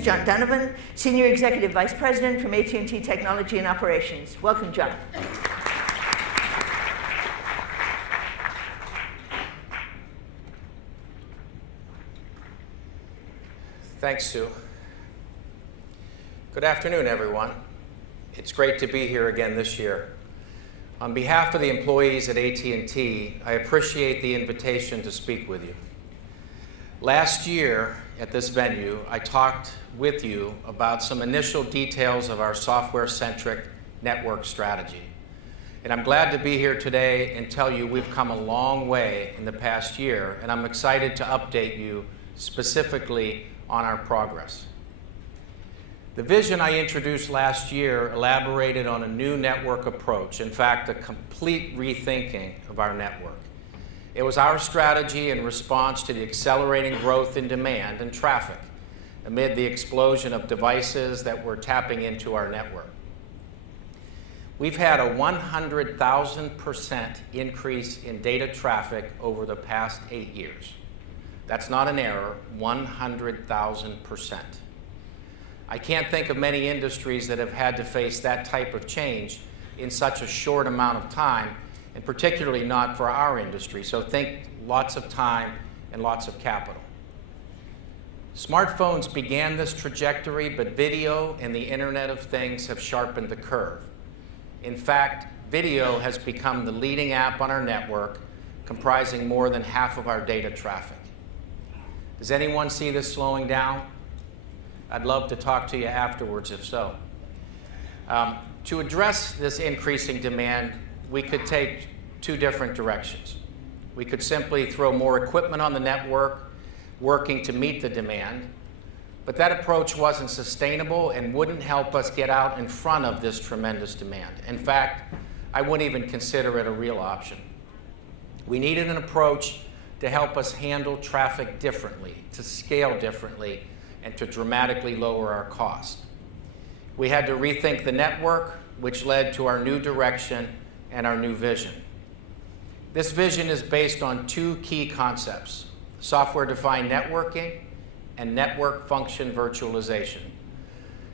introduce John Donovan, Senior Executive Vice President from AT&T Technology and Operations. Welcome, John. Thanks, Sue. Good afternoon, everyone. It's great to be here again this year. On behalf of the employees at AT&T, I appreciate the invitation to speak with you. Last year at this venue, I talked with you about some initial details of our software-centric network strategy. And I'm glad to be here today and tell you we've come a long way in the past year, and I'm excited to update you specifically on our progress. The vision I introduced last year elaborated on a new network approach, in fact, a complete rethinking of our network. It was our strategy in response to the accelerating growth in demand and traffic amid the explosion of devices that were tapping into our network. We've had a 100,000% increase in data traffic over the past 8 years. That's not an error, 100,000%. I can't think of many industries that have had to face that type of change in such a short amount of time, and particularly not for our industry. So think lots of time and lots of capital. Smartphones began this trajectory, but video and the Internet of Things have sharpened the curve. In fact, video has become the leading app on our network, comprising more than half of our data traffic. Does anyone see this slowing down? I'd love to talk to you afterwards if so. To address this increasing demand, we could take two different directions. We could simply throw more equipment on the network, working to meet the demand, but that approach wasn't sustainable and wouldn't help us get out in front of this tremendous demand. In fact, I wouldn't even consider it a real option. We needed an approach to help us handle traffic differently, to scale differently, and to dramatically lower our cost. We had to rethink the network, which led to our new direction and our new vision. This vision is based on two key concepts: software-defined networking and network function virtualization.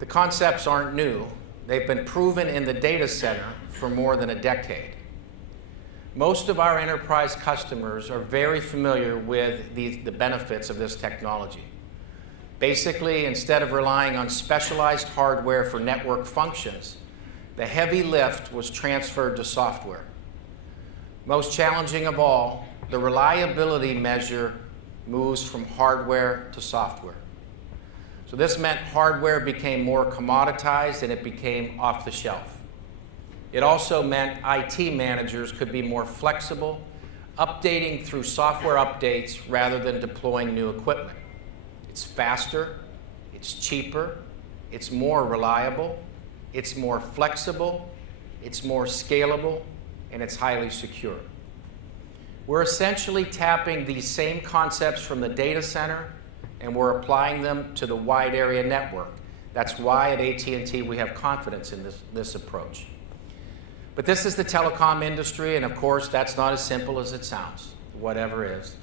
The concepts aren't new. They've been proven in the data center for more than a decade. Most of our enterprise customers are very familiar with the benefits of this technology. Basically, instead of relying on specialized hardware for network functions, the heavy lift was transferred to software. Most challenging of all, the reliability measure moves from hardware to software. So this meant hardware became more commoditized and it became off the shelf. It also meant IT managers could be more flexible, updating through software updates rather than deploying new equipment. It's faster, it's cheaper, it's more reliable, it's more flexible, it's more scalable, and it's highly secure. We're essentially tapping these same concepts from the data center, and we're applying them to the wide area network. That's why at AT&T we have confidence in this approach. But this is the telecom industry, and of course that's not as simple as it sounds, whatever is.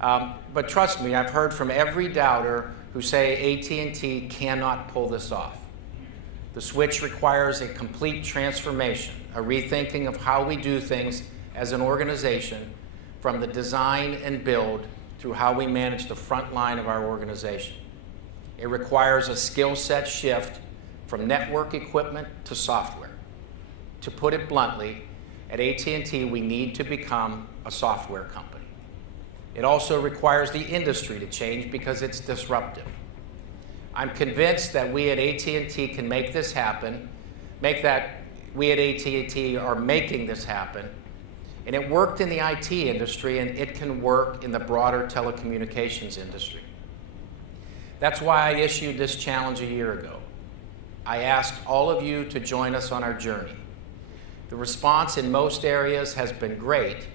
But trust me, I've heard from every doubter who say AT&T cannot pull this off. The switch requires a complete transformation, a rethinking of how we do things as an organization, from the design and build through how we manage the front line of our organization. It requires a skill set shift from network equipment to software. To put it bluntly, at AT&T we need to become a software company. It also requires the industry to change because it's disruptive. I'm convinced that we at AT&T can make this happen, we at AT&T are making this happen, and it worked in the IT industry and it can work in the broader telecommunications industry. That's why I issued this challenge a year ago. I asked all of you to join us on our journey. The response in most areas has been great,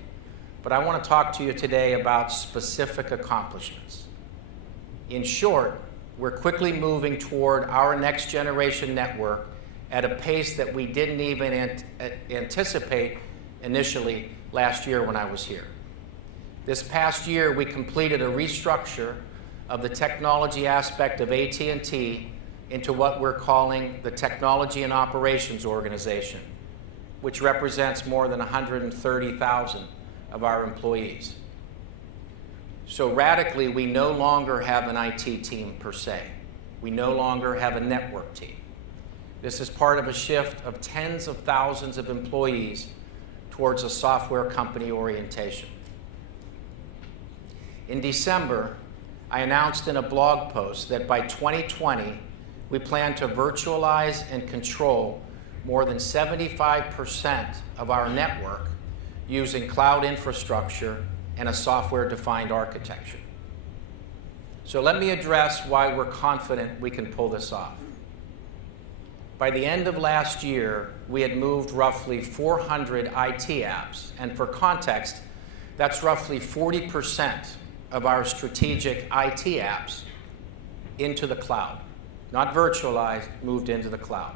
but I want to talk to you today about specific accomplishments. In short, we're quickly moving toward our next generation network at a pace that we didn't even anticipate initially last year when I was here. This past year, we completed a restructure of the technology aspect of AT&T into what we're calling the Technology and Operations Organization, which represents more than 130,000 of our employees. So radically, we no longer have an IT team per se. We no longer have a network team. This is part of a shift of tens of thousands of employees towards a software company orientation. In December, I announced in a blog post that by 2020, we plan to virtualize and control more than 75% of our network using cloud infrastructure and a software-defined architecture. So let me address why we're confident we can pull this off. By the end of last year, we had moved roughly 400 IT apps, and for context, that's roughly 40% of our strategic IT apps into the cloud. Not virtualized, moved into the cloud.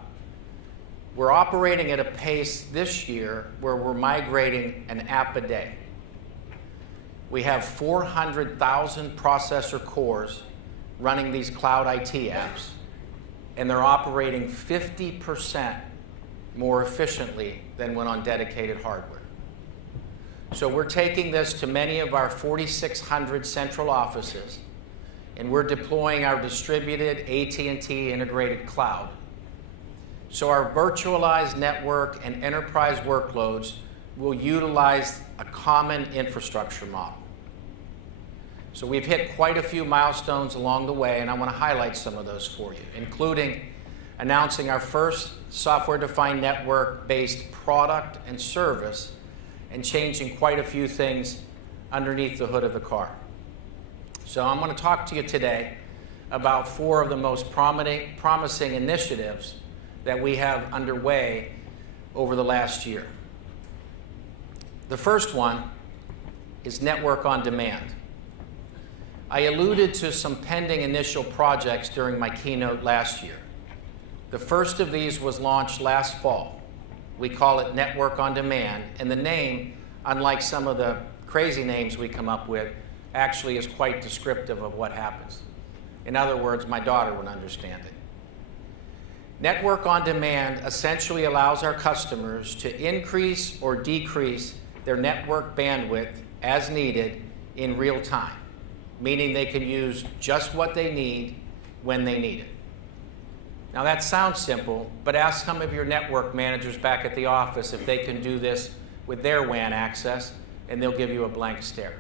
We're operating at a pace this year where we're migrating an app a day. We have 400,000 processor cores running these cloud IT apps, and they're operating 50% more efficiently than when on dedicated hardware. So we're taking this to many of our 4,600 central offices, and we're deploying our distributed AT&T integrated cloud. So our virtualized network and enterprise workloads will utilize a common infrastructure model. So we've hit quite a few milestones along the way, and I want to highlight some of those for you, including announcing our first software-defined network-based product and service, and changing quite a few things underneath the hood of the car. So I'm going to talk to you today about 4 of the most promising initiatives that we have underway over the last year. The first one is Network on Demand. I alluded to some pending initial projects during my keynote last year. The first of these was launched last fall. We call it Network on Demand, and the name, unlike some of the crazy names we come up with, actually is quite descriptive of what happens. In other words, my daughter would understand it. Network on Demand essentially allows our customers to increase or decrease their network bandwidth as needed in real time, meaning they can use just what they need when they need it. Now that sounds simple, but ask some of your network managers back at the office if they can do this with their WAN access, and they'll give you a blank stare.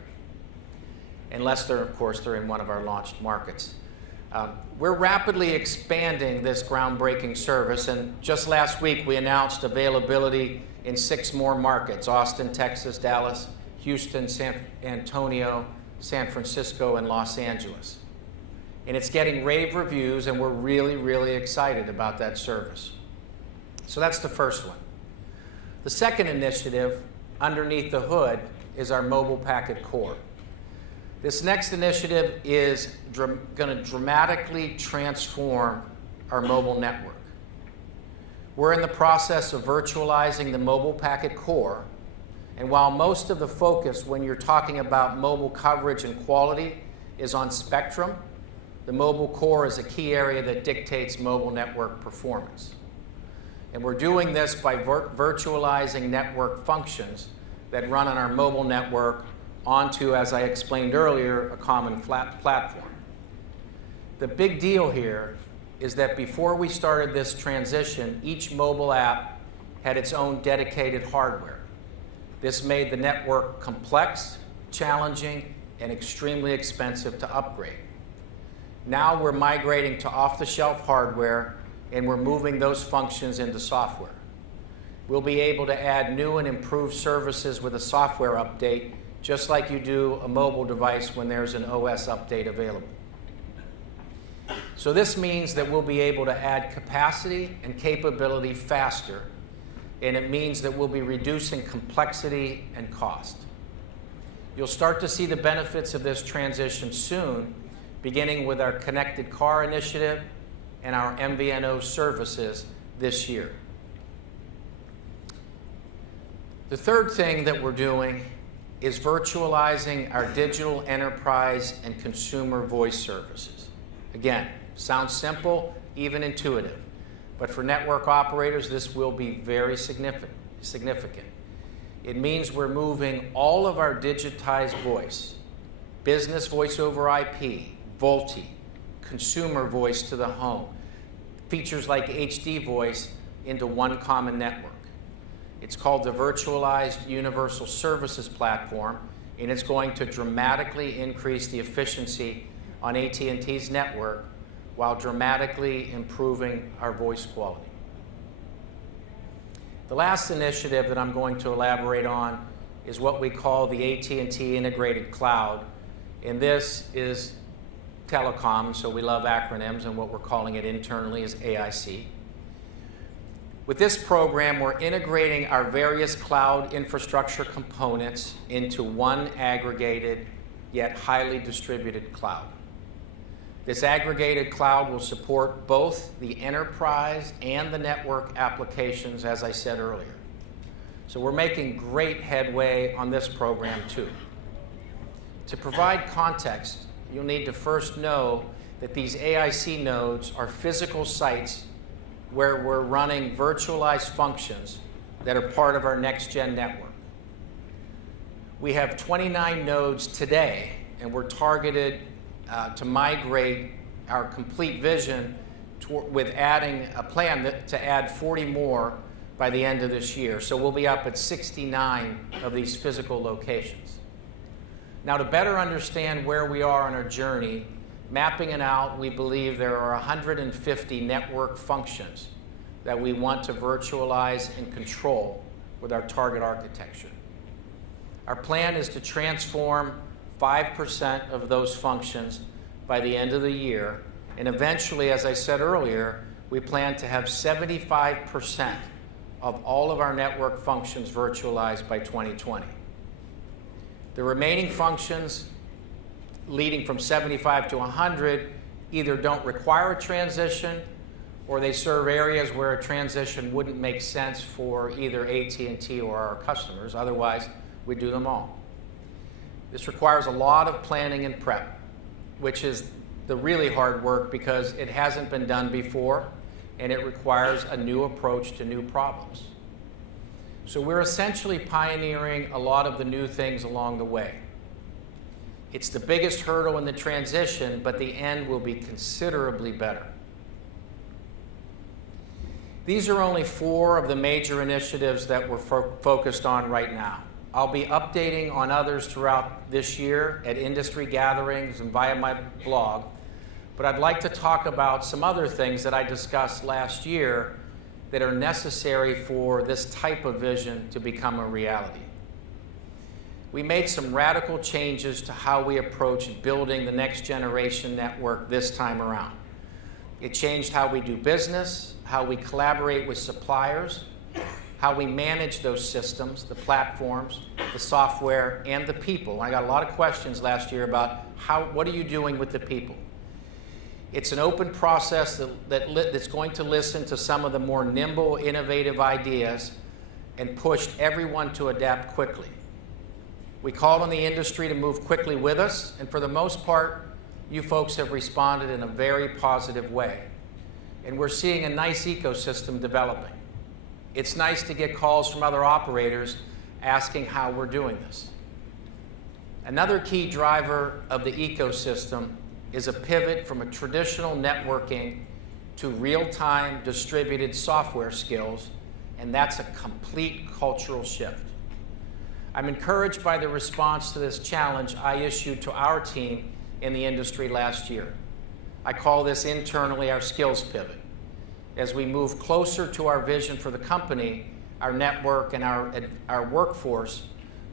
Unless they're in one of our launched markets. We're rapidly expanding this groundbreaking service, and just last week we announced availability in 6 more markets: Austin, Texas, Dallas, Houston, San Antonio, San Francisco, and Los Angeles. And it's getting rave reviews, and we're really, really excited about that service. So that's the first one. The second initiative underneath the hood is our mobile packet core. This next initiative is going to dramatically transform our mobile network. We're in the process of virtualizing the mobile packet core, and while most of the focus when you're talking about mobile coverage and quality is on spectrum, the mobile core is a key area that dictates mobile network performance. And we're doing this by virtualizing network functions that run on our mobile network onto, as I explained earlier, a common platform. The big deal here is that before we started this transition, each mobile app had its own dedicated hardware. This made the network complex, challenging, and extremely expensive to upgrade. Now we're migrating to off-the-shelf hardware, and we're moving those functions into software. We'll be able to add new and improved services with a software update, just like you do a mobile device when there's an OS update available. So this means that we'll be able to add capacity and capability faster, and it means that we'll be reducing complexity and cost. You'll start to see the benefits of this transition soon, beginning with our Connected Car initiative and our MVNO services this year. The third thing that we're doing is virtualizing our digital enterprise and consumer voice services. Again, sounds simple, even intuitive, but for network operators, this will be very significant. It means we're moving all of our digitized voice, business voice over IP, VoLTE, consumer voice to the home, features like HD voice into one common network. It's called the Virtualized Universal Services Platform, and it's going to dramatically increase the efficiency on AT&T's network while dramatically improving our voice quality. The last initiative that I'm going to elaborate on is what we call the AT&T Integrated Cloud, and this is telecom, so we love acronyms, and what we're calling it internally is AIC. With this program, we're integrating our various cloud infrastructure components into one aggregated yet highly distributed cloud. This aggregated cloud will support both the enterprise and the network applications, as I said earlier. So we're making great headway on this program too. To provide context, you'll need to first know that these AIC nodes are physical sites where we're running virtualized functions that are part of our next-gen network. We have 29 nodes today, and we're targeted to migrate our complete vision with adding a plan to add 40 more by the end of this year. So we'll be up at 69 of these physical locations. Now, to better understand where we are on our journey, mapping it out, we believe there are 150 network functions that we want to virtualize and control with our target architecture. Our plan is to transform 5% of those functions by the end of the year, and eventually, as I said earlier, we plan to have 75% of all of our network functions virtualized by 2020. The remaining functions, leading from 75 to 100, either don't require a transition or they serve areas where a transition wouldn't make sense for either AT&T or our customers. Otherwise, we do them all. This requires a lot of planning and prep, which is the really hard work because it hasn't been done before and it requires a new approach to new problems. So we're essentially pioneering a lot of the new things along the way. It's the biggest hurdle in the transition, but the end will be considerably better. These are only 4 of the major initiatives that we're focused on right now. I'll be updating on others throughout this year at industry gatherings and via my blog, but I'd like to talk about some other things that I discussed last year that are necessary for this type of vision to become a reality. We made some radical changes to how we approach building the next generation network this time around. It changed how we do business, how we collaborate with suppliers, how we manage those systems, the platforms, the software, and the people. I got a lot of questions last year about what are you doing with the people? It's an open process that's going to listen to some of the more nimble, innovative ideas and push everyone to adapt quickly. We called on the industry to move quickly with us, and for the most part, you folks have responded in a very positive way. And we're seeing a nice ecosystem developing. It's nice to get calls from other operators asking how we're doing this. Another key driver of the ecosystem is a pivot from a traditional networking to real-time distributed software skills, and that's a complete cultural shift. I'm encouraged by the response to this challenge I issued to our team in the industry last year. I call this internally our skills pivot. As we move closer to our vision for the company, our network, and our workforce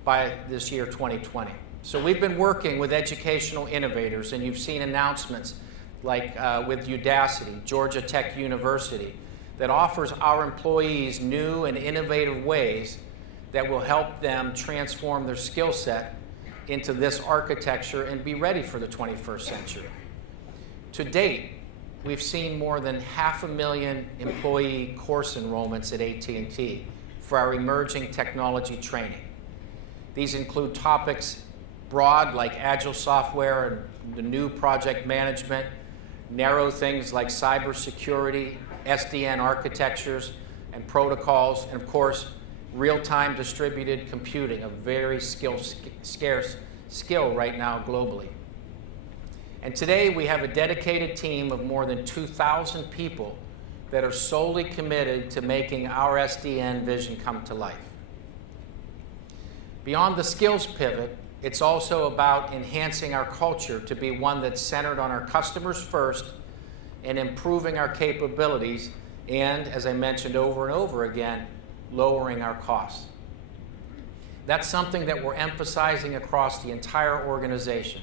by this year 2020. So we've been working with educational innovators, and you've seen announcements like with Udacity, Georgia Tech University, that offers our employees new and innovative ways that will help them transform their skill set into this architecture and be ready for the 21st century. To date, we've seen more than 500,000 employee course enrollments at AT&T for our emerging technology training. These include topics broad like agile software and the new project management, narrow things like cybersecurity, SDN architectures and protocols, and of course, real-time distributed computing, a very scarce skill right now globally. And today we have a dedicated team of more than 2,000 people that are solely committed to making our SDN vision come to life. Beyond the skills pivot, it's also about enhancing our culture to be one that's centered on our customers first and improving our capabilities and, as I mentioned over and over again, lowering our costs. That's something that we're emphasizing across the entire organization.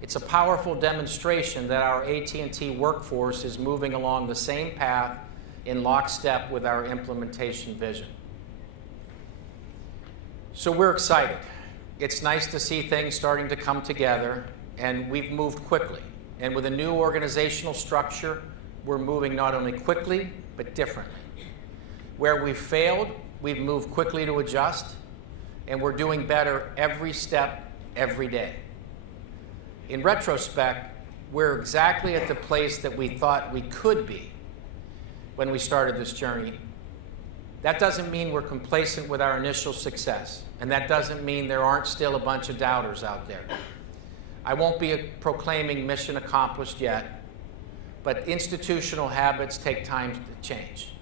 It's a powerful demonstration that our AT&T workforce is moving along the same path in lockstep with our implementation vision. So we're excited. It's nice to see things starting to come together, and we've moved quickly. And with a new organizational structure, we're moving not only quickly, but differently. Where we've failed, we've moved quickly to adjust, and we're doing better every step, every day. In retrospect, we're exactly at the place that we thought we could be when we started this journey. That doesn't mean we're complacent with our initial success, and that doesn't mean there aren't still a bunch of doubters out there. I won't be proclaiming mission accomplished yet, but institutional habits take time to change.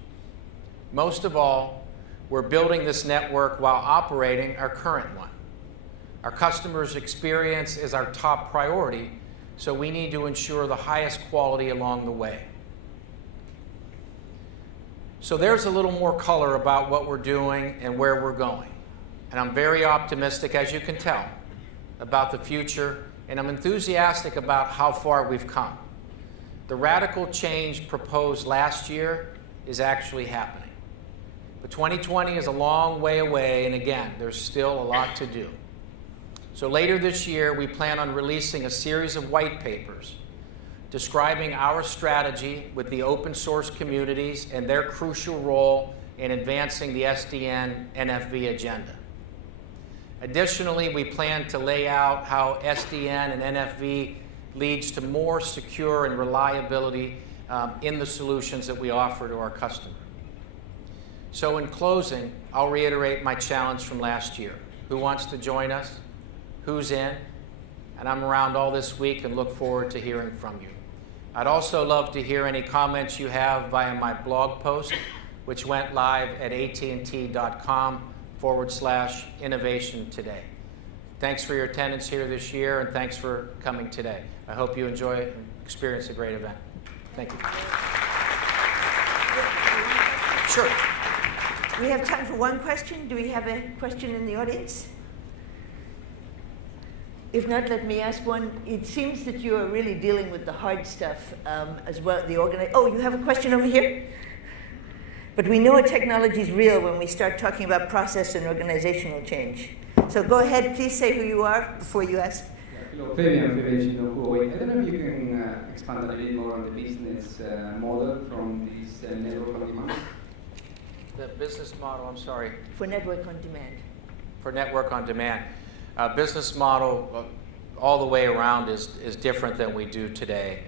Most of all, we're building this network while operating our current one. Our customers' experience is our top priority, so we need to ensure the highest quality along the way. So there's a little more color about what we're doing and where we're going. And I'm very optimistic, as you can tell, about the future, and I'm enthusiastic about how far we've come. The radical change proposed last year is actually happening. But 2020 is a long way away, and again, there's still a lot to do. So later this year, we plan on releasing a series of white papers describing our strategy with the open source communities and their crucial role in advancing the SDN NFV agenda. Additionally, we plan to lay out how SDN and NFV leads to more secure and reliability in the solutions that we offer to our customer. So in closing, I'll reiterate my challenge from last year. Who wants to join us? Who's in? And I'm around all this week and look forward to hearing from you. I'd also love to hear any comments you have via my blog post, which went live at AT&T.com/innovation today. Thanks for your attendance here this year, and thanks for coming today. I hope you enjoy it and experience a great event. Thank you. Sure. We have time for one question. Do we have a question in the audience? If not, let me ask one. It seems that you are really dealing with the hard stuff as well. Oh, you have a question over here? But we know a technology is real when we start talking about process and organizational change. So go ahead, please say who you are before you ask. Hello, Fabian Fevecino, Huawei. I don't know if you can expand a little bit more on the business model from this network on demand. The business model, I'm sorry. For network on demand. For network on demand. Business model all the way around is different than we do today.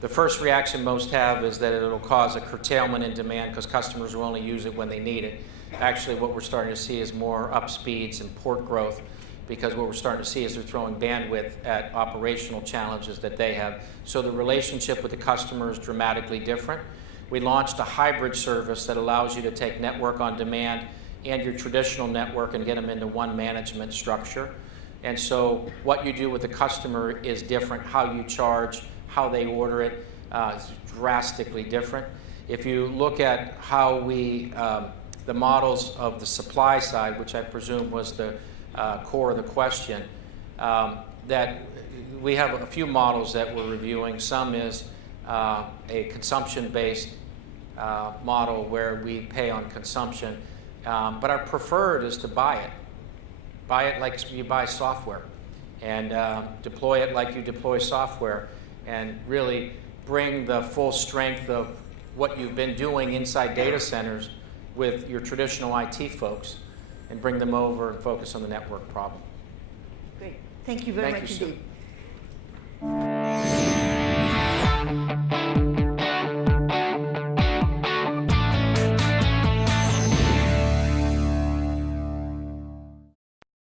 The first reaction most have is that it'll cause a curtailment in demand because customers will only use it when they need it. Actually, what we're starting to see is more up speeds and port growth, because what we're starting to see is they're throwing bandwidth at operational challenges that they have. So the relationship with the customer is dramatically different. We launched a hybrid service that allows you to take network on demand and your traditional network and get them into one management structure. And so what you do with the customer is different. How you charge, how they order it is drastically different. If you look at how we, the models of the supply side, which I presume was the core of the question, that we have a few models that we're reviewing. Some is a consumption-based model where we pay on consumption. But our preferred is to buy it. Buy it like you buy software, and deploy it like you deploy software, and really bring the full strength of what you've been doing inside data centers with your traditional IT folks and bring them over and focus on the network problem. Great. Thank you very Thank much you, sir. indeed.